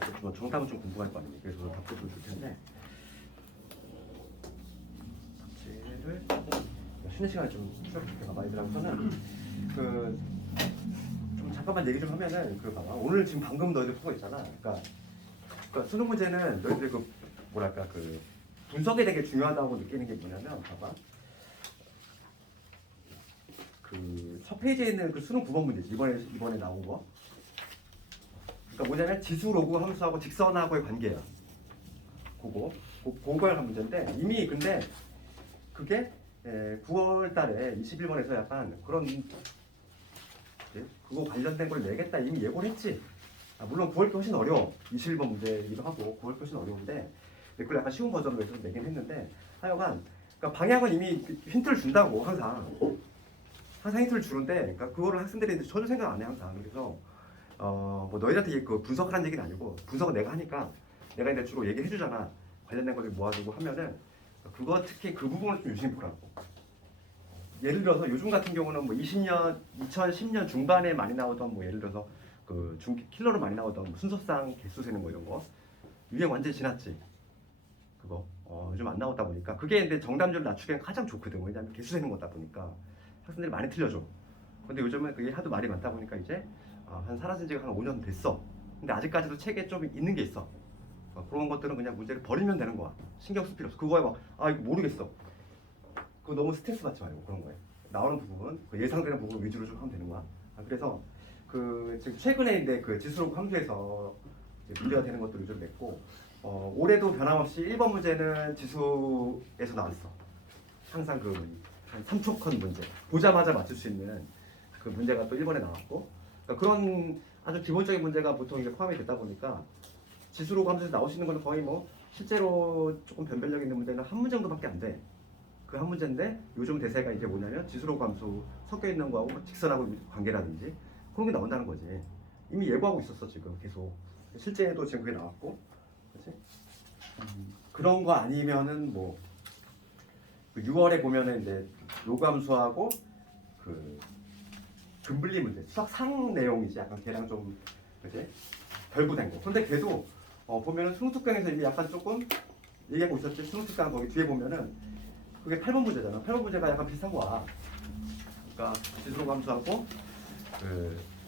그렇지만 정답은 좀 궁금할 거 아닙니까? 그래서 답도 좀 줄 텐데 답지를 쉬는 시간에 좀 수업가 많이 들어가서는 좀 잠깐만 얘기 좀 하면은 봐봐 오늘 지금 방금 너희들 푸고 있잖아. 그러니까 수능 문제는 너희들 뭐랄까 분석이 되게 중요하다고 느끼는 게 뭐냐면 봐봐 첫 페이지에 있는 수능 9번 문제지 이번에 나온 거. 그러니까 뭐냐면 지수 로그 함수하고 직선하고의 관계야. 그걸 한 문제인데 이미 근데 그게 9월 달에 21번에서 약간 그런 그거 관련된 걸 내겠다 이미 예고를 했지. 물론 9월 게 훨씬 어려워. 21번 문제이기도 하고 9월 게 훨씬 어려운데 그걸 약간 쉬운 버전으로 해서 내긴 했는데 하여간 그러니까 방향은 이미 힌트를 준다고 항상 힌트를 주는데 그러니까 그거를 학생들이 전혀 생각 안 해 항상. 그래서 뭐 너희한테 분석을 한 얘기는 아니고 분석은 내가 하니까 내가 이제 주로 얘기해 주잖아. 관련된 것들 모아두고 하면은 그거 특히 그 부분을 좀 유심히 보라고. 예를 들어서 요즘 같은 경우는 뭐 2010년 중반에 많이 나오던 뭐 예를 들어서 킬러로 많이 나오던 뭐 순서상 개수 세는 거 이런 거 유행 완전히 지났지. 그거 요즘 안 나오다 보니까 그게 근데 정답률을 낮추기엔 가장 좋거든. 왜냐면 개수 세는 거다 보니까 학생들이 많이 틀려줘. 근데 요즘은 그게 하도 말이 많다 보니까 이제 한 사라진 지가 한 5년 됐어. 근데 아직까지도 책에 좀 있는 게 있어. 그런 것들은 그냥 문제를 버리면 되는 거야. 신경 쓸 필요 없어. 그거에 이거 모르겠어. 그거 너무 스트레스 받지 말고 그런 거에 나오는 부분, 예상되는 부분 위주로 좀 하면 되는 거야. 그래서 지금 최근에 이제 지수로그 함수에서 문제가 되는 것들 위주로 냈고 올해도 변함없이 1번 문제는 지수에서 나왔어. 항상 한 3초 컷 문제 보자마자 맞출 수 있는 그 문제가 또 1번에 나왔고 그러니까 그런 아주 기본적인 문제가 보통 이게 포함이 되다 보니까 지수로그 함수에서 나올 수 있는 거는 거의 뭐 실제로 조금 변별력 있는 문제는 한 문제 정도밖에 안 돼. 그 한 문제인데 요즘 대세가 이제 뭐냐면 지수로그 함수 섞여 있는 거하고 직선하고 관계라든지 그런 게 나온다는 거지. 이미 예고하고 있었어 지금 계속. 실제도 지금 그게 나왔고, 그렇지? 그런 거 아니면은 뭐 6월에 보면은 이제 로그 함수하고 근분리 문제, 수학상 내용이지 약간 걔랑 좀 그렇지? 결부된 거. 근데 걔도 보면은 수능특강에서 이미 약간 조금 얘기하고 있었지. 수능특강 거기 뒤에 보면은 그게 8번 문제잖아. 8번 문제가 약간 비슷한 거야. 그러니까 지수로그 함수하고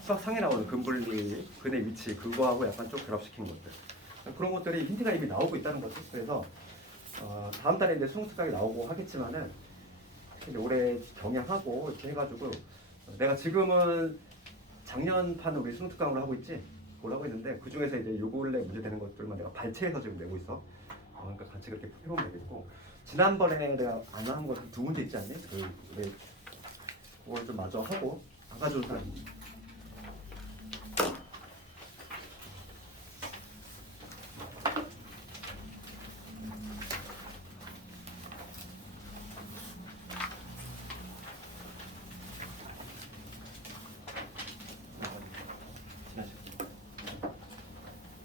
수학상에 나오는 근분리, 근의 위치 그거하고 약간 좀 결합시킨 것들. 그런 것들이 힌트가 이미 나오고 있다는 거죠. 그래서 다음 달에 이제 수능특강이 나오고 하겠지만은 이제 올해 경영하고 이렇게 해가지고 내가 지금은 작년판 우리 수능특강으로 하고 있지. 그걸 하고 있는데 그 중에서 이제 요 근래 문제 되는 것들만 내가 발췌해서 지금 내고 있어. 그러니까 같이 그렇게 해보면 되겠고. 지난번에 내가 안 한 거 두 문제 있지 않니? 그걸 좀 마저 하고 안 가져온 사람이.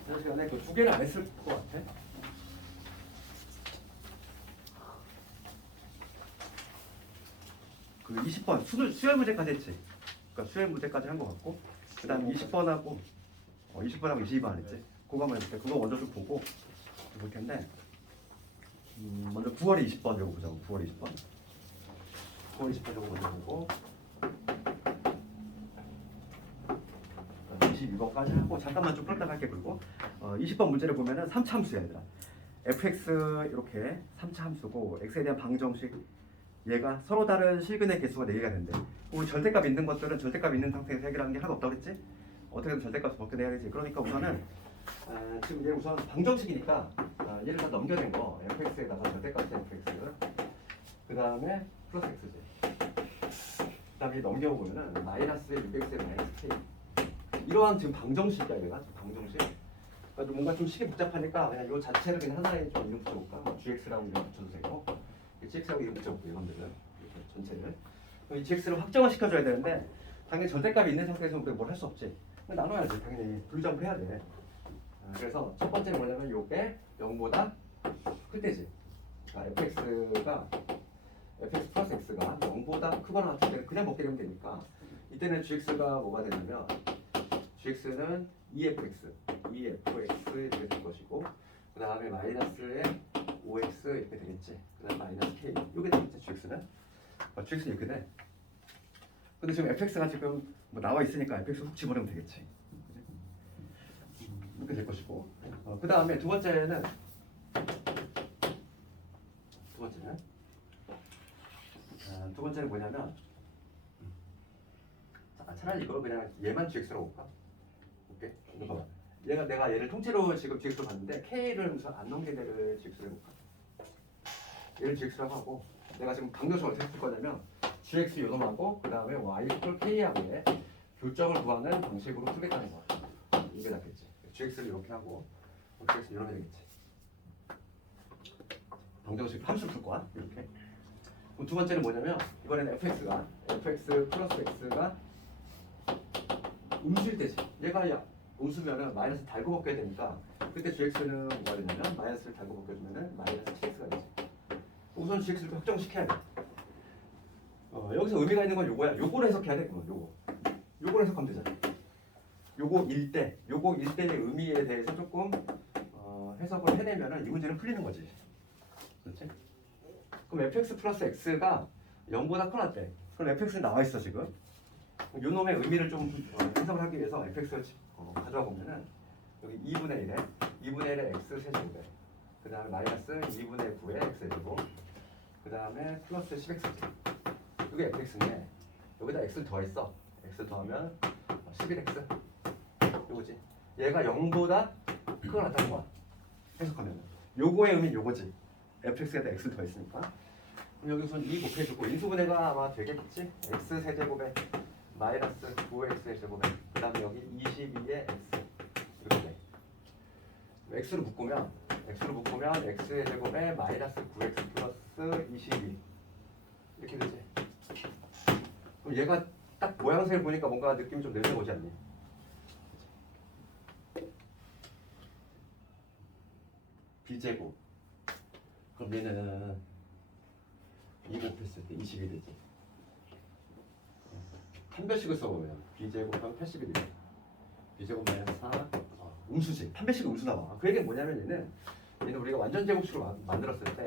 지난 시간에 그 두 개를 안 했을 것 같아. 그 20번 수열 문제까지 했지. 그러니까 수열 문제까지 한 것 같고, 그다음 20번하고 20번하고 22번 안 했지. 그거 한번 해볼게. 그거 먼저 좀 보고 볼 텐데, 먼저 9월에 20번 적어 보자고. 9월에 20번. 9월 20번 적어 먼저 보고, 22번까지 하고 잠깐만 좀 끌다 갈게. 그리고 20번 문제를 보면은 3차 함수야 얘들아. fx 이렇게 3차 함수고 x에 대한 방정식. 얘가 서로 다른 실근의 개수가 4개가 된대. 우리 절대값 있는 것들은 절대값 있는 상태에서 해결하는 게 하나도 없다고 그랬지? 어떻게든 절대값을 벗겨내야지. 그러니까 우선은 지금 얘 우선 방정식이니까 얘를 다 넘겨낸 거 fx에다가 절대값이 fx 그 다음에 플러스 x지. 그 다음에 넘겨보면은 마이너스 6x에 마이너스 k 이러한 지금 방정식이야 얘가. 방정식. 그러니까 뭔가 좀 식이 복잡하니까 그냥 이 자체를 그냥 하나에 좀 이름 붙여볼까? 뭐 gx라고 이름 붙여도 되고 gx라고 이름 붙여볼게요. 이런들은 이렇게 전체를 이 gx를 확정을 시켜줘야 되는데 당연히 절대값이 있는 상태에서 우리가 뭘 할 수 없지. 나눠야지. 당연히 분리점을 해야 돼. 그래서 첫 번째는 뭐냐면 요게 0보다 클 때지. 그러니까 fx 플러스 x가 0보다 크거나 같을 때는 그냥 먹게 되면 되니까 이때는 gx가 뭐가 되냐면 gx는 EFX 이렇게 될 것이고 그 다음에 마이너스에 5x 이렇게 되겠지. 그 다음에 마이너스 k 이게 되겠지. gx는 gx는 이렇게 돼. 근데 지금 fx가 지금 뭐 나와 있으니까 fx 훅 집어넣으면 되겠지. 이렇게 될 것이고 그 다음에 두 번째는 뭐냐면 차라리 이거 그냥 얘만 gx라고 볼까? 오케이? 이거 봐봐. 내가 얘를 통째로 지금 gx로 봤는데 k를 우선 안 넘긴 애를 gx로 해볼까? 얘를 gx라고 하고 내가 지금 강조적으로 어떻게 쓸 거냐면 gx 요놈하고 그 다음에 y 이퀄 k하고의 교점을 구하는 방식으로 쓰겠다는 거야. 이게 낫겠지. gx를 이렇게 하고 gx 이러면 되겠지. 방정식 함수를 쓸 거야. 이렇게. 그럼 두 번째는 뭐냐면 이번에는 fx 플러스 x가 음수일 때지. 얘가 음수면은 마이너스 달고 벗겨야 되니까 그때 gx는 뭐가 되냐면 마이너스를 달고 벗겨주면은 마이너스 7x가 되지. 우선 gx를 확정시켜야 돼. 여기서 의미가 있는 건 요거야. 요거를 해석해야 돼. 요거를 해석하면 되잖아. 요거 일대의 의미에 대해서 조금 해석을 해내면은 이 문제는 풀리는 거지. 그렇지? 그럼 fx 플러스 x가 0보다 커났대. 그럼 fx는 나와 있어 지금. 요 놈의 의미를 좀 해석을 하기 위해서 fx를 가져와 보면은 여기 2분의 1에 x 세제곱에 그 다음에 마이너스 2분의 9에 x 세제곱 그 다음에 플러스 10x 이게 fx인데 여기다 x를 더했어. x 더하면 11x 요거지. 얘가 0보다 크거 같다는 거야. 해석하면 요거의 의미는 요거지. fx에다 x를 더했으니까. 그럼 여기서 2 곱해주고 인수분해가 아마 되겠지. x 세제곱에 마이너스 9x 제곱에 그 다음에 여기 22에 x 이렇게 돼. x를 묶으면 x의 제곱에 마이너스 9x 플러스 22 이렇게 되지. 그럼 얘가 딱 모양새를 보니까 뭔가 느낌이 좀 내려오지 오지 않니? b제곱 그럼 얘는 2 곱했을 때 20이 되지. 판별식을 써보면 b제곱하면 81이야. b제곱 마이너스 4 음수지. 판별식은 음수 나와. 그 얘기는 뭐냐면 얘는 우리가 완전 제곱식으로 만들었을 때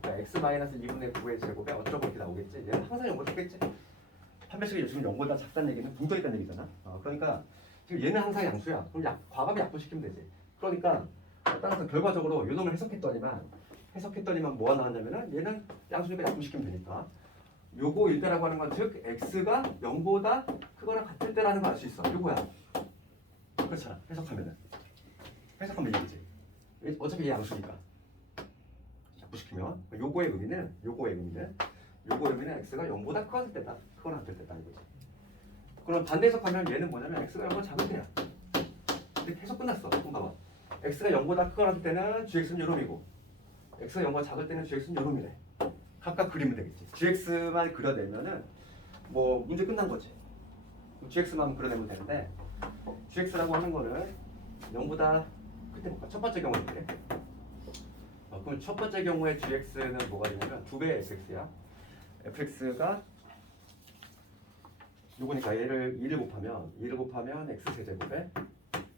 그러니까 x 마이너스 2분의 9의 제곱에 어쩌고 이렇게 나오겠지. 얘는 항상 0보다 작겠지. 판별식이 지금 0보다 작다는 얘기는 붕 떠있다는 얘기잖아. 그러니까 지금 얘는 항상 양수야. 그럼 과감히 약분시키면 되지. 그러니까 따라서 결과적으로 요 놈을 해석했더니만 뭐가 나왔냐면은 얘는 양수니까 약분시키면 되니까 요거 일대라고 하는 건 즉 x가 0보다 크거나 같을 때라는 걸 알 수 있어. 요거야. 그렇잖아. 해석하면 얘기지. 어차피 얘 양수니까 약분시키면 요거의 의미는 x가 0보다 크거나 같을 때다 이거지. 그럼 반대 해석하면 얘는 뭐냐면 x가 0보다 작을 때야. 근데 해석 끝났어. 한번 봐봐. x가 0보다 크거나 같을 때는 gx는 요놈이고 x가 0보다 작을 때는 gx는 요놈이래. 각각 그리면 되겠지. gx만 그려내면은 뭐 문제 끝난 거지. gx만 그려내면 되는데 gx라고 하는 거는 0보다 그때 볼까? 첫 번째 경우에 그래. 그럼 첫 번째 경우에 gx는 뭐가 되냐면 2배의 fx야. fx가 요거니까 얘를 2를 곱하면 x 세제곱에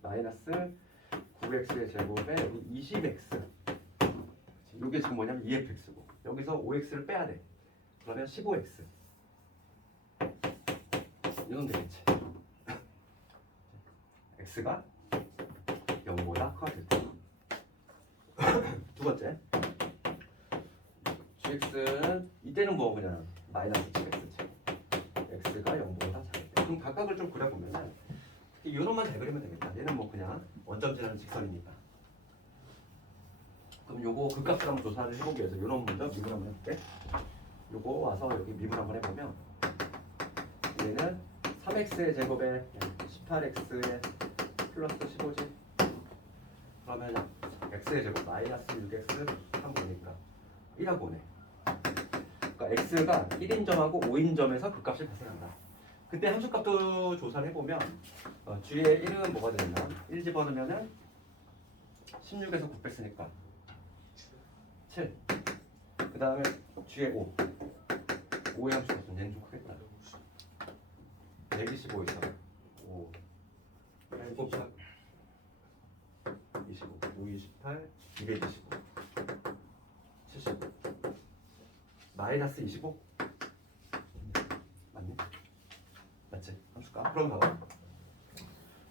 마이너스 9x의 제곱에 여기 20x 요게 지금 뭐냐면 2fx고 여기서 5x를 빼야 돼. 그러면 15x 이건 되겠지. x가 0보다 커질 때. 두 번째 gx는 이때는 뭐 그냥 마이너스 7x지. x가 0보다 작을 때. 그럼 각각을 좀 그려보면은 특히 요놈만 잘 그리면 되겠다. 얘는 뭐 그냥 원점지라는 직선이니까. 그럼 요거 극값을 한번 조사를 해보기 위해서 요놈 먼저 미분 한번 해볼게. 요거 와서 여기 미분 한번 해보면 얘는 3x의 제곱에 18x의 플러스 15지. 그러면 x의 제곱 마이너스 6x 3보니까 1하고 오네. 그러니까 x가 1인점하고 5인점에서 극값이 발생한다. 그때 함수값도 조사를 해보면 G의 1은 뭐가 되냐 1 집어넣으면은 16에서 9 뺐으니까 7. 그 다음에 G의 5의 함수가 얘는 좀 크겠다. 125 있어. 5 8 곱하기 25, 5, 28, 225, 75, 마이너스 25? 맞니? 맞지? 함수가? 그럼 봐봐.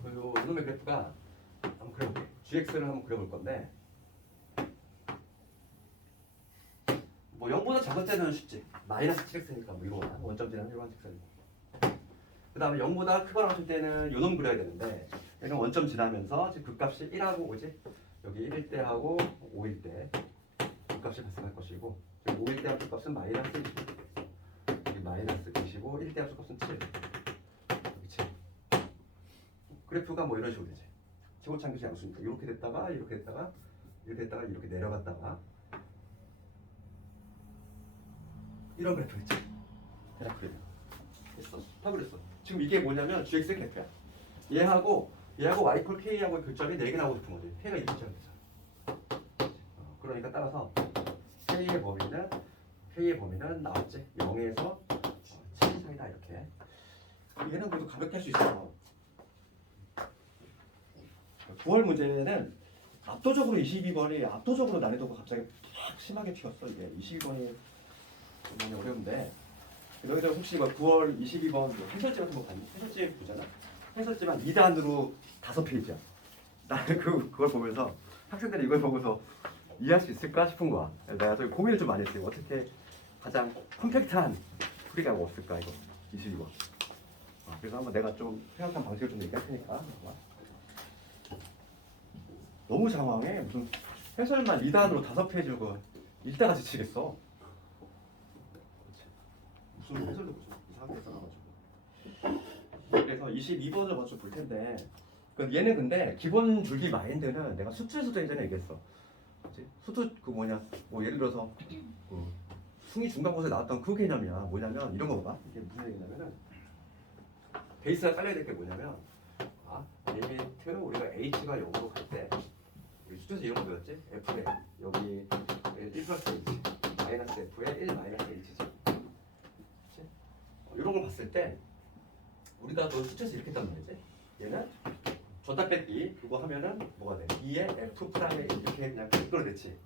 그리고 이놈의 그래프가 한번 그려볼게. gx를 한번 그려볼 건데 뭐 0보다 작을 때는 쉽지. 마이너스 7x니까 뭐 이거나 원점 지나면 이런 직선이고. 그 다음에 0보다 크거나 하실 때는 요놈 그려야 되는데 얘는 원점 지나면서 지금 극값이 1하고 오지? 여기 1일 때 하고 5일 때 극값이 발생할 것이고 지금 5일 때 합수값은 마이너스 25 여기 마이너스 25 1일 때 합수값은 7 여기 7 그래프가 뭐 이런 식으로 되지. 최고창규식 양수니까 이렇게 됐다가 이렇게 됐다가 이렇게 됐다가 이렇게 내려갔다가 이런 그래프겠지. 대략 그래. 했어. 다 그랬어. 지금 이게 뭐냐면 gx의 그래프야. 얘하고 y 콜 k하고 교점이 4개 나오고 싶은 거지. k가 이렇게 되잖아. 그러니까 따라서 k의 범위는 나왔지. 0에서 7 사이다 이렇게. 얘는 그래도 가볍게 할 수 있어. 9월 문제는 압도적으로 22번이 압도적으로 난이도가 갑자기 팍 심하게 튀었어. 이게 22번이 많이 어려운데 너희들 혹시 뭐 9월 22번 해설지 같은 거 봤니? 해설지 보잖아. 해설지만 2단으로 5페이지야. 나는 그걸 보면서 학생들이 이걸 보고서 이해할 수 있을까 싶은 거야. 내가 좀 고민을 좀 많이 했어요. 어떻게 가장 컴팩트한 풀이가 없을까 이거 22번. 그래서 한번 내가 좀 생각한 방식을 좀 얘기할 테니까. 너무 장황해. 무슨 해설만 2단으로 5페이지고 읽다가 지치겠어. 무슨 해설도 무슨 이상하게 써놔가지고. 그래서 22번을 먼저 볼 텐데 얘는 근데 기본 줄기 마인드는 내가 수투에서도 예전에 얘기했어. 그치? 수투 뭐 예를 들어서 숭이 중간고사에 나왔던 그 개념이야. 뭐냐면 이런 거 봐. 이게 무슨 얘기냐면은 베이스가 깔려야 될 게 뭐냐면 리미트 우리가 h가 0으로 갈 때 우리 수투에서 이런 거 배웠지? f에 여기 1 플러스 h 마이너스 f에 1 마이너스 h지. 그치? 이런 걸 봤을 때 우리가 또 수투에서 이렇게 했단 말이지. 얘는 줬다 뺐기 그거 하면은 뭐가 돼? 2의 f 프라임에 이렇게 그냥 끌어냈지.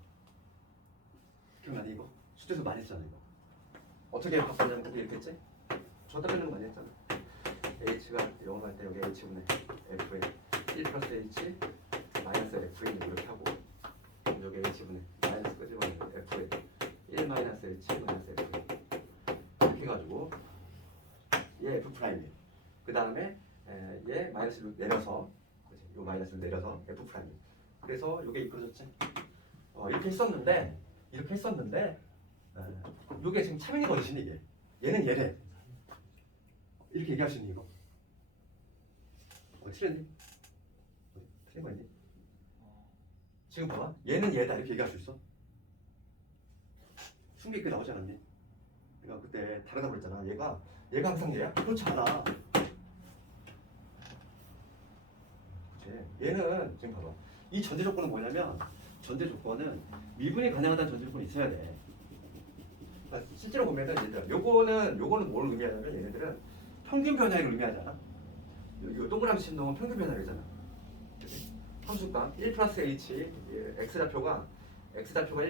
기억나니 이거? 수투에서 많이 했잖아 이거. 어떻게 바꿨냐면 그때 이렇게 했지? 줬다 뺏는 거 많이 했잖아. h가 0으로 갈 때 여기 h분의 f에 1 플러스 h 마이너스 f에 이렇게 하고 여기 h분의 마이너스 끄집어내는 f에 1 마이너스 h 마이너스 f 이렇게 해가지고 얘 f 프라임이 그 다음에 얘 마이너스를 내려서 요 마이너스를 내려서 f 프라임. 그래서 요게 이끌어졌지. 이렇게 했었는데 요게 지금 차명이 거리시니 이게. 얘는 얘래. 이렇게 얘기할 수 있니 이거? 틀렸니? 틀린 거 있니? 지금 봐봐. 얘는 얘다 이렇게 얘기할 수 있어? 숨기 그 나오지 않았니? 내가 그때 다르다고 그랬잖아. 얘가 항상 얘야? 그렇지 않아. 얘는 지금 봐봐. 이 전제 조건은 뭐냐면 전제 조건은 미분이 가능하다는 전제 조건이 있어야 돼. 그러니까 실제로 보면은 얘들아 요거는 뭘 의미하냐면 얘네들은 평균 변화를 의미하잖아. 요 동그라미 친 놈은 평균 변화잖아. 함수값 1 플러스 h x좌표가 1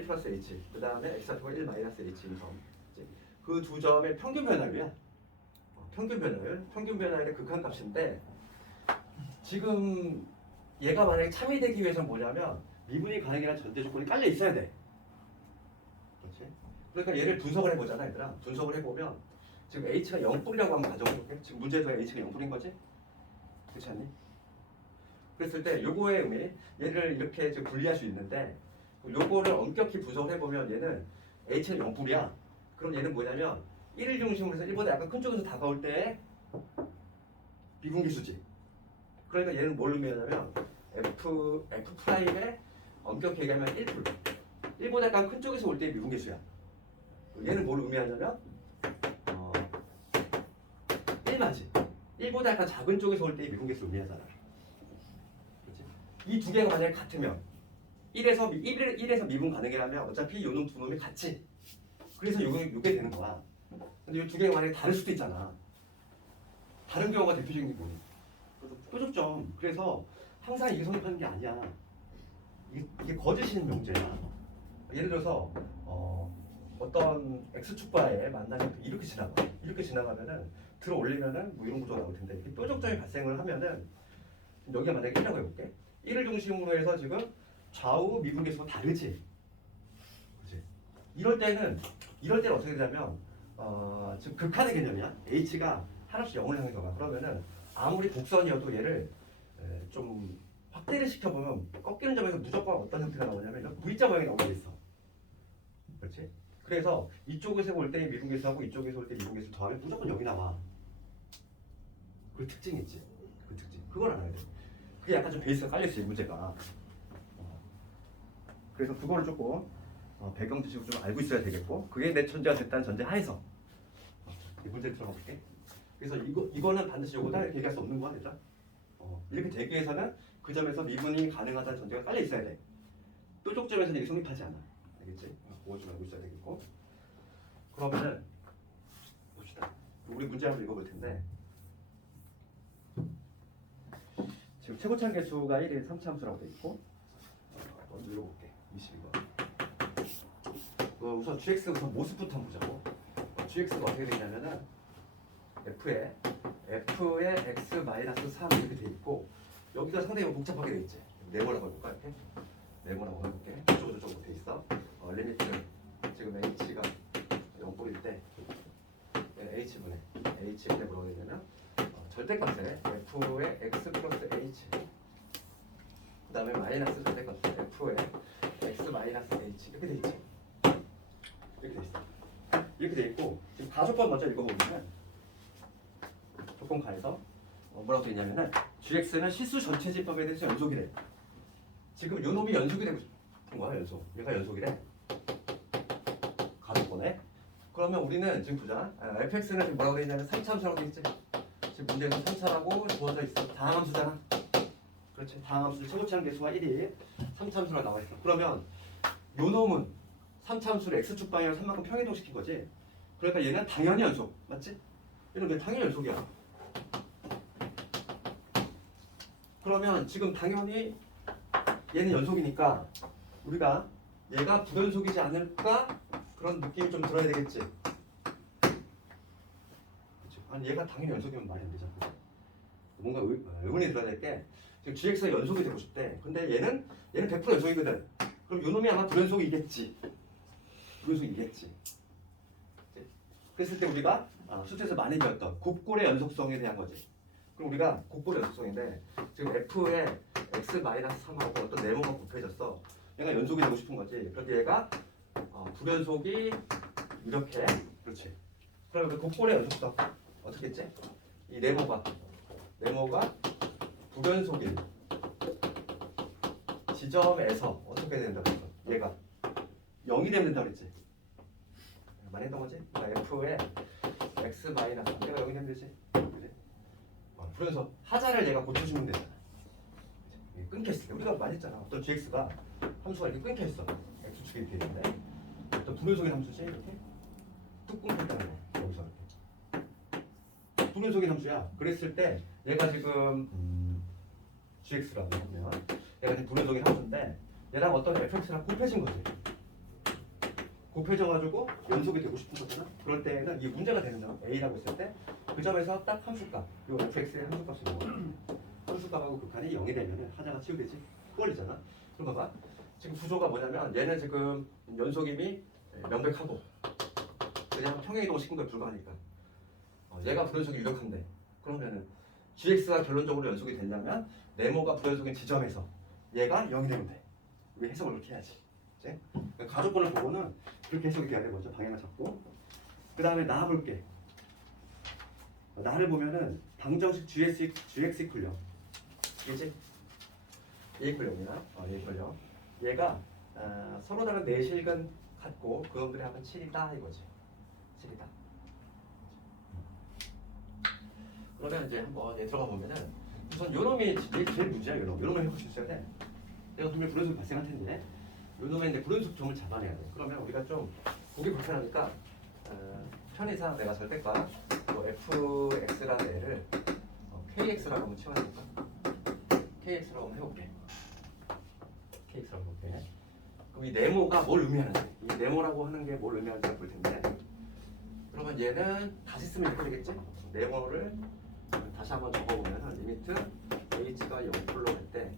플러스 h 그 다음에 x좌표가 1 마이너스 h 이 점. 그 두 점의 평균 변화율이야. 평균 변화율의 극한값인데 지금 얘가 만약에 참이되기 위해서는 뭐냐면 미분이 가능이라는 전제 조건이 깔려 있어야 돼. 그렇지? 그러니까 얘를 분석을 해보잖아, 얘들아. 분석을 해보면 지금 h가 0뿔이라고 한번 가정해볼게. 지금 문제에서 h가 0뿔인 거지? 그렇지 않니? 그랬을 때 요거의 의미, 얘를 이렇게 지금 분리할 수 있는데 요거를 엄격히 분석을 해보면 얘는 h는 0뿔이야. 그럼 얘는 뭐냐면 1을 중심으로 해서 1보다 약간 큰 쪽에서 다가올 때 미분계수지. 그러니까 얘는 뭘 의미하냐면 f 프라임에 엄격히 얘기하면 1풀 1보다 약간 큰 쪽에서 올 때 미분계수야. 얘는 뭘 의미하냐면 1마지 1보다 약간 작은 쪽에서 올 때 미분계수 의미하잖아. 그렇지? 이 두 개가 만약에 같으면 1에서 미분 가능이라면 어차피 요 놈 두 놈이 같지. 그래서 요게 되는 거야. 근데 이 두 개가 만약에 다를 수도 있잖아. 다른 경우가 대표적인 게 뭐니? 그것도 뾰족점. 그래서 항상 이게 성립하는 게 아니야. 이게 거짓인 명제야. 예를 들어서 어떤 x축과의 만남이 이렇게 지나가. 이렇게 지나가면은 들어 올리면은 뭐 이런 구조가 나올 텐데 이렇게 뾰족점이 발생을 하면은 여기가 만약에 1이라고 해볼게. 1을 중심으로 해서 지금 좌우 미분계수가 다르지. 그렇지? 이럴 때는 어떻게 되냐면 지금 극한의 개념이야. h가 하나씩 0을 향해서 가. 그러면은 아무리 곡선이어도 얘를 좀 확대를 시켜보면 꺾이는 점에서 무조건 어떤 형태가 나오냐면 이런 V자 모양이 나오게 있어. 그렇지? 그래서 이쪽에서 올 때 미분계수하고 이쪽에서 올 때 미분계수 더하면 무조건 여기 나와. 그 특징이 있지. 그 특징. 그걸 알아야 돼. 그게 약간 좀 베이스가 깔려있어, 이 문제가. 그래서 그거를 조금 배경 지식으로 좀 알고 있어야 되겠고, 그게 내 전제가 됐다는 전제 하에서 이 문제를 들어가 볼게. 그래서 이거는 반드시 요거다 이렇게 얘기할 수 없는 거야, 일단. 이렇게 되기 위해서는 그 점에서 미분이 가능하다는 전제가 깔려 있어야 돼. 뾰족점에서는 이게 성립하지 않아. 알겠지? 그거 좀 알고 있어야 되겠고. 그러면은 봅시다. 우리 문제 한번 읽어볼 텐데. 지금 최고차항 개수가 1인 3차함수라고 돼 있고, 먼저 읽어볼게. 22번. 우선 gx 우선 모습부터 한번 보자고. gx가 어떻게 되냐면은 f에 x 마이너스 3 이렇게 돼 있고, 여기가 상당히 복잡하게 돼 있지. 네모라고 해볼까 이렇게? 네모라고 해볼게. 저쪽으로 돼 있어. 리미트 지금 h가 0뿌릴 때 h분의 뭐라고 해야 되냐면 절대값에 f의 x 플러스 h 그 다음에 마이너스 절대값에 f의 x 마이너스 h 이렇게 돼 있지. 이렇게 돼 있어. 이렇게 돼 있고 지금 가조건 먼저 읽어보면 조건가에서 뭐라고 돼 있냐면은 gx는 실수 전체 집합에 대해서 연속이래. 지금 요 놈이 연속이 되고 싶은 거야. 연속. 얘가 연속이래. 가조건에. 그러면 우리는 지금 보자. fx는 지금 뭐라고 돼 있냐면 3차함수라고 돼 있지. 지금 문제에서 3차라고 주어져 있어. 다항함수잖아. 그렇지. 다항함수 최고차항 개수가 1이 3차함수가 나와 있어. 그러면 요 놈은 3차함수를 x축 방향으로 3만큼 평이동시킨 거지. 그러니까 얘는 당연히 연속. 맞지? 얘는 왜 당연히 연속이야? 그러면 지금 당연히 얘는 연속이니까 우리가 얘가 불연속이지 않을까? 그런 느낌이 좀 들어야 되겠지. 그치? 아니 얘가 당연히 연속이면 말이 안 되잖아. 뭔가 의문이 들어야 될 게 지금 gx가 연속이 되고 싶대. 근데 얘는 100% 연속이거든. 그럼 요 놈이 아마 불연속이겠지. 불연속이겠지. 그랬을 때 우리가 수트에서 많이 배웠던 곱골의 연속성에 대한 거지. 그럼 우리가 곱골의 연속성인데 지금 f의 x-3하고 어떤 네모가 곱해졌어. 얘가 연속이 되고 싶은 거지. 그런데 얘가 불연속이 이렇게. 그렇지. 그러면 그 곱골의 연속성 어떻게 했지? 이 네모가 불연속인 지점에서 어떻게 된다고 했어? 얘가 0이 되면 된다고 그랬지. 많이 했던 거지? 그러니까 f의 x 마이너스 얘가 0이 되면 되지. 그래? 불연속 하자를 얘가 고쳐주면 되잖아. 끊겼을 때 우리가 많이 했잖아. 어떤 gx가 함수가 이렇게 끊겨있어. x축이 이렇게 있는데 어떤 불연속인 함수지 이렇게 뚝 끊겼다는 거. 여기서 이렇게 불연속인 함수야. 그랬을 때 얘가 지금 gx라고 하면 얘가 지금 불연속인 함수인데 얘랑 어떤 fx랑 곱해진 거지. 곱해져가지고 연속이 되고 싶은 거잖아. 그럴 때는 이게 문제가 되는 점 a라고 했을 때 그 점에서 딱 함수값 요 fx의 함수값이 뭐야? 함수값하고 극한이 0이 되면 하자가 치유되지. 그걸리잖아. 그럼 봐봐. 지금 구조가 뭐냐면 얘는 지금 연속임이 명백하고 그냥 평행이동 시킨 거에 불과하니까 얘가 불연속이 유력한데 그러면은 gx가 결론적으로 연속이 된다면 네모가 불연속인 지점에서 얘가 0이 되면 돼. 우리 해석을 그렇게 해야지. 그치? 가족권을 보고는 그렇게 해석이 돼야 돼. 먼저 방향을 잡고 그 다음에 나 볼게. 나를 보면은 방정식 gx 이퀄0 이지? A 이퀄 0이나 A 이퀄 0 얘가 서로 다른 내실근 같고 그것들의 합은 7이다 이거지. 7이다. 그러면 이제 한번 얘 들어가 보면은 우선 요놈이 제일 문제야. 요놈을 해볼 수 있어야 돼. 내가 분명히 불연속이 발생할 텐데 요놈의 이제 불연속점을 잡아내야 돼. 그러면 우리가 좀 보기 불편하니까 편의상 내가 절대값 fx라는 애를 KX라고 한번 치워볼까? KX라고 한번 해볼게. KX라고 해볼게. 그럼 이 네모가 뭘 의미하는지, 이 네모라고 하는 게 뭘 의미하는지 볼 텐데, 그러면 얘는 다시 쓰면 이렇게 되겠지? 네모를 다시 한번 적어보면 리미트 h가 0불로 할 때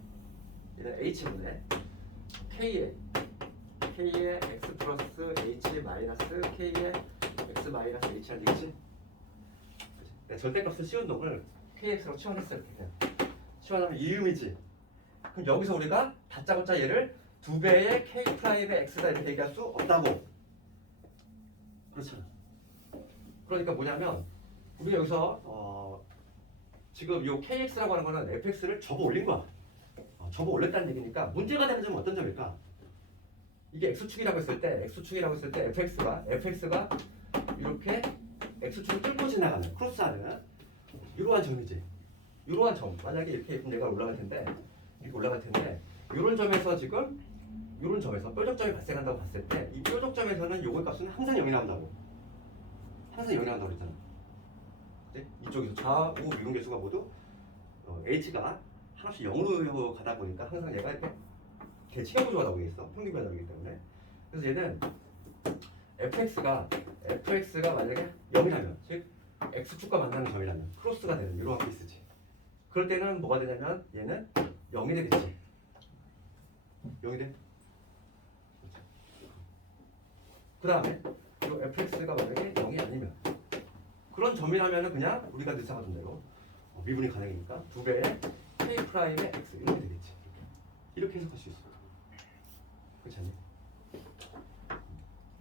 얘는 h분의 k의 x 플러스 h 마이너스 k의 x 마이너스 h는 되겠지? 절대값을 씌운 놈을 kx로 치환했어 이렇게 그냥. 치환하면 이 의미지. 그럼 여기서 우리가 다짜고짜 얘를 2배의 k 프라임의 x다 이렇게 얘기할 수 없다고. 그렇잖아. 그러니까 뭐냐면 우리 여기서 지금 요 kx라고 하는 거는 fx를 접어 올린 거야. 접어 올렸다는 얘기니까 문제가 되는 점은 어떤 점일까? 이게 x축이라고 했을 때 fx가 이렇게 x축을 뚫고 지나가는 크로스하는 이러한 점이지. 이러한 점. 만약에 이렇게 내가 올라갈 텐데 이런 점에서 지금 이런 점에서 뾰족점이 발생한다고 봤을 때 이 뾰족점에서는 요거 값은 항상 0이 나온다고. 항상 0이 나온다고 그랬잖아. 그치? 이쪽에서 좌우 미분계수가 모두 h가 하나씩 0으로 가다 보니까 항상 얘가 이렇게 대칭의 구조가 나오게 있어. 평균 변화이기 때문에. 그래서 얘는 fx가 만약에 0이라면 즉 x축과 만나는 점이라면 크로스가 되는 이러한 케이스지. 그럴 때는 뭐가 되냐면 얘는 0이 되겠지. 0이 돼. 그 다음에 이 fx가 만약에 0이 아니면 그런 점이라면 그냥 우리가 늘 생각하던 대로 미분이 가능이니까 2배의 k 프라임의 x 이렇게 되겠지. 이렇게 해석할 수 있어. 그렇지 않니?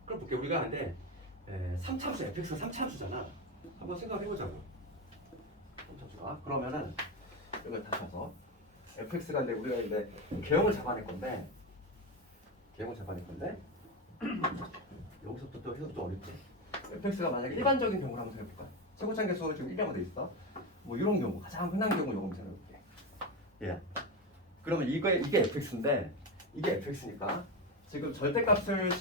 그럼 볼게. 우리가 근데 3차수 fx가 3차수잖아. 한번 생각해보자고. 3차수가 그러면은 여기 다시 와서 fx가 근데 우리가 이제 개형을 잡아낼 건데 여기서 또 해석도 어렵지. fx가 만약에 일반적인 경우를 한번 생각해볼까? 최고차계수 지금 1이라고 돼 있어. 뭐 이런 경우 가장 흔한 경우 요거 한번 생각해볼게. 예. 그러면 이게 fx인데 이게 fx니까 지금 절대값을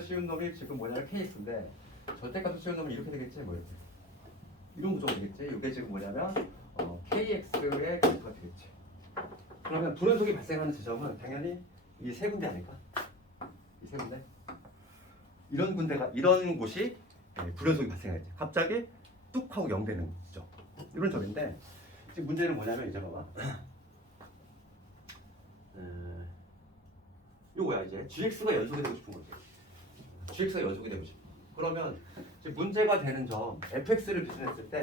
씌운 놈이 지금 뭐냐면 kx인데 절대값을 씌운 놈이 이렇게 되겠지 뭐 이렇게. 이런 구조가 되겠지. 이게 지금 뭐냐면 kx의 그래프가 되겠지. 그러면 불연속이 발생하는 지점은 당연히 이 세 군데 아닐까? 이 세 군데? 이런 곳이 불연속이 발생하겠지. 갑자기 뚝 하고 0 되는 지점. 이런 점인데 지금 문제는 뭐냐면 이제 봐봐. 요거야 이제 gx가 연속이 되고 싶은 거지. gx가 연속이 되고 싶어. 그러면 지금 문제가 되는 점 fx를 기준했을 때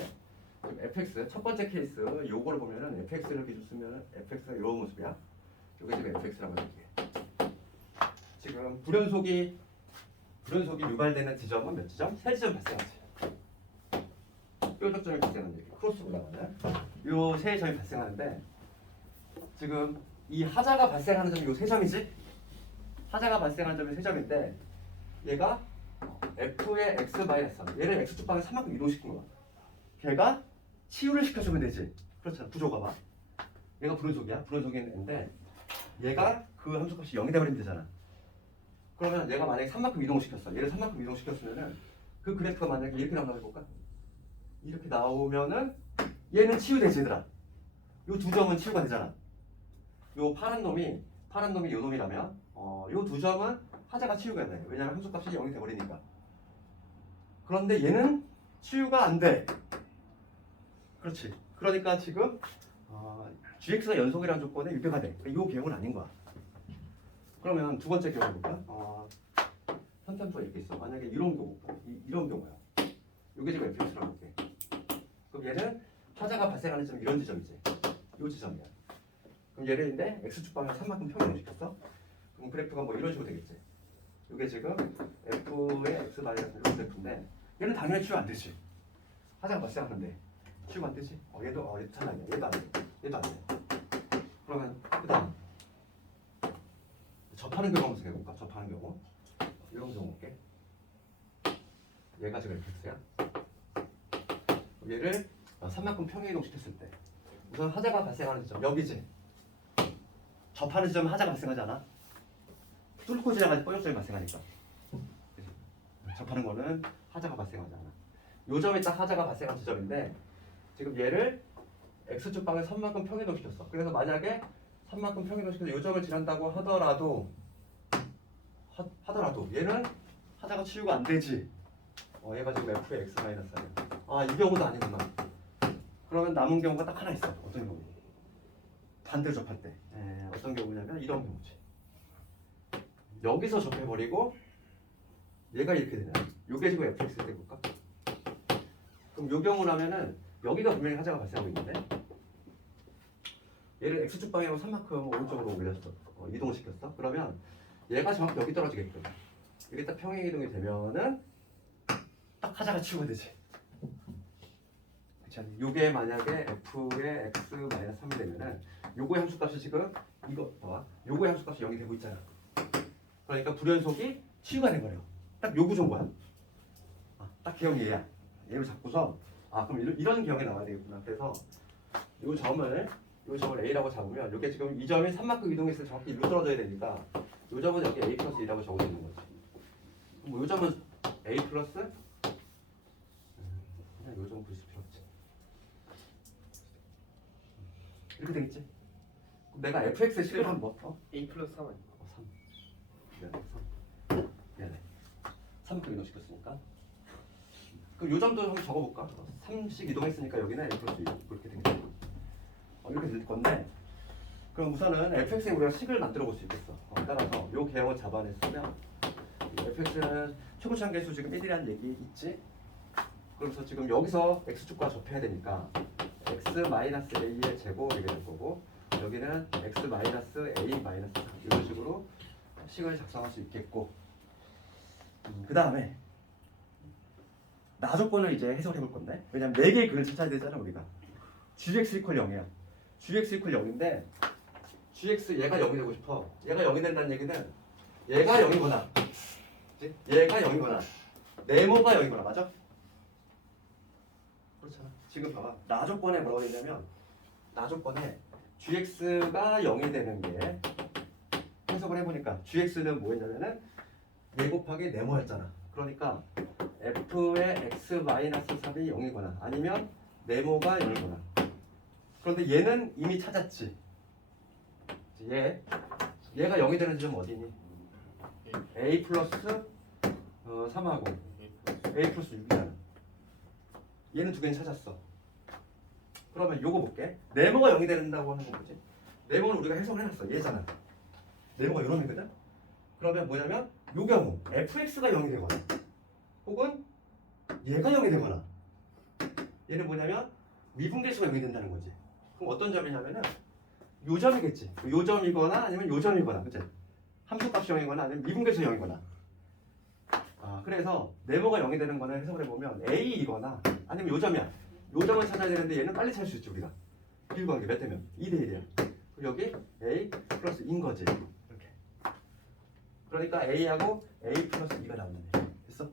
지금 fx 첫 번째 케이스 요거를 보면은 fx를 기준 쓰면은 fx가 이런 모습이야. 요게 지금 fx라고 할게. 지금 불연속이 유발되는 지점은 몇 지점? 세 지점 발생하지. 뾰족점이 발생하는 얘기. 크로스 올라가는 요 세 점이 발생하는데 지금 이 하자가 발생하는 점이 요 세 점이지. 하자가 발생하는 점이 세 점인데 얘가 f의 x 마이너스 3 얘를 x축 방에 3만큼 이동시킨 거야. 걔가 치유를 시켜주면 되지. 그렇잖아. 구조가 봐. 얘가 불연속인데 얘가 그 함수값이 0이 돼버리면 되잖아. 그러면 얘가 만약에 3만큼 이동을 시켰어. 얘를 3만큼 이동시켰으면은 그 그래프가 만약에 이렇게 나온다고 해볼까? 이렇게 나오면은 얘는 치유되지 얘들아. 요 두 점은 치유가 되잖아. 요 파란 놈이 요 놈이라면 요 두 점은 하자가 치유가 돼. 왜냐면 함수값이 0이 돼버리니까. 그런데 얘는 치유가 안 돼. 그렇지. 그러니까 지금 gx가 연속이라는 조건에 유배가 돼. 이 개형은 아닌 거야. 그러면 두 번째 경우 볼까? 선택부가 이렇게 있어. 만약에 이런 경우야. 이게 지금 fx라고 볼게. 그럼 얘는 하자가 발생하는 점이 이런 지점이지. 이 지점이야. 그럼 얘를 인데 x축 방향 3만큼 평행시켰어. 그럼 그래프가 뭐 이런 식으로 되겠지. 이게 지금 f의 x 마이너스 이런 그래프인데 얘는 당연히 치유 안 되지. 하자가 발생하는데 치유가 안 되지. 얘도 잘 안 돼. 얘도 안 돼. 그러면 그다음 접하는 경우 한번 생각해볼까? 접하는 경우 이런 경우 볼게. 얘가 지금 fx야. 얘를 3만큼 평행이동시켰을 때 우선 하자가 발생하는 지점 여기지. 접하는 지점은 하자가 발생하지 않아? 뚫고 지나가지 뾰족점이 발생하니까. 접하는 거는 하자가 발생하지 않아. 요 점이 딱 하자가 발생한 지점인데 지금 얘를 x축 방에 3만큼 평이동시켰어. 그래서 만약에 3만큼 평이동시켜서 요점을 지난다고 하더라도 얘는 하다가 치유가 안 되지. 얘가 지금 f의 x 마이너스 아니야. 이 경우도 아니구나. 그러면 남은 경우가 딱 하나 있어. 어떤 경우? 반대로 접할 때. 어떤 경우냐면 이런 경우지. 여기서 접해버리고 얘가 이렇게 되냐. 요게 지금 fx일 때 볼까? 그럼 요 경우라면은 여기가 분명히 하자가 발생하고 있는데 얘를 x축 방향으로 3만큼 오른쪽으로 올렸어. 이동을 시켰어. 그러면 얘가 정확히 여기 떨어지게끔. 이게 딱 평행 이동이 되면은 딱 하자가 치유가 되지. 그렇지 않니? 요게 만약에 f의 x 마이너스 3이 되면은 요거의 함수값이 지금 이거 봐봐. 요거의 함수값이 0이 되고 있잖아. 그러니까 불연속이 치유가 돼버려. 딱 요 구조인 거야. 딱 기억이 얘야. 얘를 잡고서 그럼 이런 기억이 나와야 되겠구나. 그래서 요 점을 A라고 잡으면 요게 지금 이 점이 3만큼 이동했을 때 정확히 일로 떨어져야 되니까 요 점은 여기 A 플러스 2라고 적어져 있는 거지. 그럼 요 점은 A 플러스 그냥 요 점은 볼 필요 없지. 이렇게 되겠지? 그럼 내가 fx의 식을 한번 A 플러스 3은 3 미안해 3만큼 이동시켰으니까 그럼 요 점도 한번 적어볼까? 3씩 이동했으니까 여기는 A 플러스 2 이렇게 되겠지. 이렇게 될 건데 그럼 우선은 fx에 우리가 식을 만들어 볼 수 있겠어. 따라서 요 개형을 잡아냈으면 fx는 최고치한 개수 지금 1이라는 얘기 있지? 그래서 지금 여기서 x축과 접해야 되니까 x-a의 제곱이 될 거고 여기는 x-a-3 이런 식으로 식을 작성할 수 있겠고 그 다음에 나 조건을 이제 해석해 볼 건데 왜냐면 4개의 근을 찾아야 되잖아 우리가. gx 이퀄 0이야. gx 이퀄 0인데 gx 얘가 0이 되고 싶어. 얘가 0이 된다는 얘기는 얘가 0이거나 그치? 얘가 0이거나 네모가 0이거나 맞아? 그렇잖아. 지금 봐봐. 나 조건에 뭐라고 되냐면 나 조건에 gx가 0이 되는 게 해석을 해보니까 gx는 뭐였냐면은 얘 곱하기 네모였잖아. 그러니까 f의 x-3이 0이거나 아니면 네모가 0이거나. 그런데 얘는 이미 찾았지. 얘가 0이 되는 지점은 어디니? a 플러스 3하고 a 플러스 6이잖아. 얘는 두 개는 찾았어. 그러면 요거 볼게. 네모가 0이 된다고 하는 건 뭐지? 네모는 우리가 해석을 해놨어. 얘잖아. 네모가 이런 애거든? 그러면 뭐냐면 요 경우 fx가 0이 되거나 혹은 얘가 0이 되거나 얘는 뭐냐면 미분계수가 0이 된다는 거지. 그럼 어떤 점이냐면은 요 점이겠지. 요 점이거나 아니면 요 점이거나 그치? 함수값이 0이거나 아니면 미분계수 0이거나 그래서 네모가 0이 되는 거는 해석을 해보면 A이거나 아니면 요 점이야. 요 점을 찾아야 되는데 얘는 빨리 찾을 수 있지 우리가. 비율관계 몇 대면? 2대 1이야. 그리고 여기 A 플러스 2인 거지. 이렇게. 그러니까 A하고 A 플러스 2가 나오는 애. 됐어?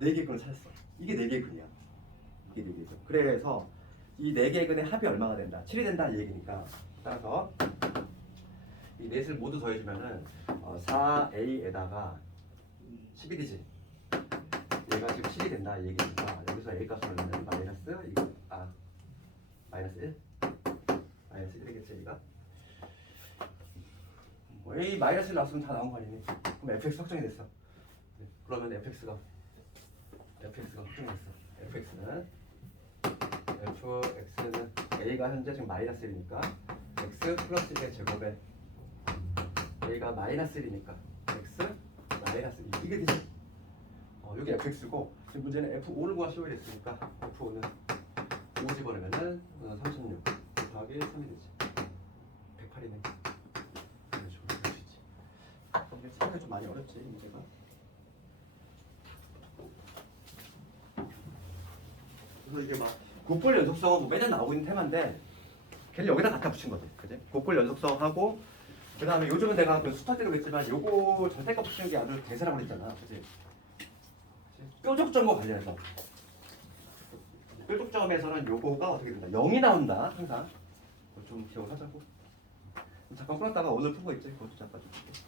4개의 근을 찾았어. 이게 4개의 근이야. 이게 4개의 근. 그래서 이 4개의 근의 합이 얼마가 된다? 7이 된다 이 얘기니까. 따라서 이 넷을 모두 더해주면은 4a에다가 11이지. 얘가 지금 7이 된다 이 얘기니까 여기서 a 값을 넣으면 마이너스 1? 마이너스 1이겠지 얘가. a 마이너스 1 나왔으면 다 나온 거 아니니? 그럼 fx 확정이 됐어. 그러면 fx가 확정이 됐어. fx는 a가 현재 지금 마이너스 1이니까 x 플러스 1의 제곱에 a가 마이너스 1이니까 x 마이너스 2 이게 되죠. 여기 fx고 지금 문제는 f5를 구하시오 이랬으니까 f5는 5 집어넣으면은 36 곱하기 3이 되지. 108이네. 그렇죠. 그럴 수 있지. 근데 생각이 좀 많이 어렵지 문제가. 그래서 이게 막 곱볼 연속성은 뭐 매년 나오고 있는 테마인데 걔를 여기다 갖다 붙인 거지. 그지? 곱볼 연속성하고 그 다음에 요즘은 내가 그 수타 때도 그랬지만 요거 절대값 붙이는 게 아주 대세라고 그랬잖아. 그치? 뾰족점과 관련해서 뾰족점에서는 요거가 어떻게 된다? 0이 나온다 항상. 좀 기억을 하자고. 잠깐 끊었다가 오늘 푼 거 있지? 그것도 잠깐 좀 볼게.